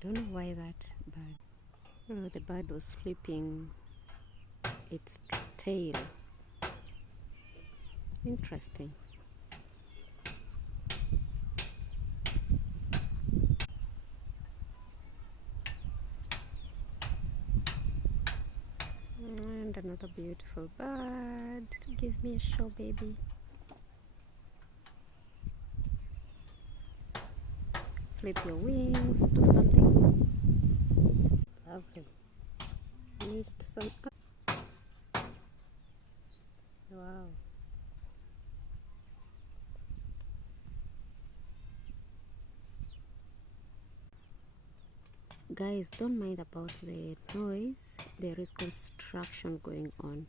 don't know why that bird. Oh, the bird was flipping its tail. Interesting. And another beautiful bird. Give me a show, baby. Flip your wings, do something. Lovely. Missed some. Wow. Guys, don't mind about the noise. There is construction going on.